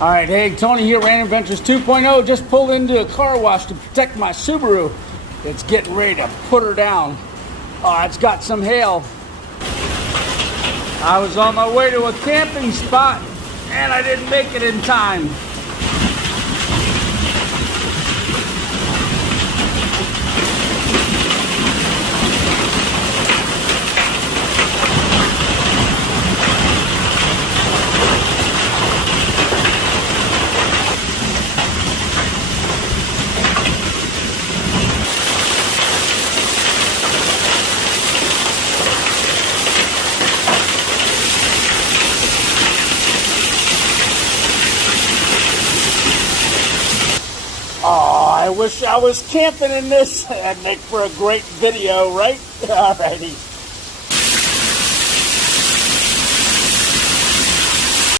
All right, hey, Tony here, Random Adventures 2.0. Just pulled into a car wash to protect my Subaru. It's getting ready to put her down. Oh, it's got some hail. I was on my way to a camping spot and I didn't make it in time. Oh, I wish I was camping in this. That'd make for a great video, right? Alrighty.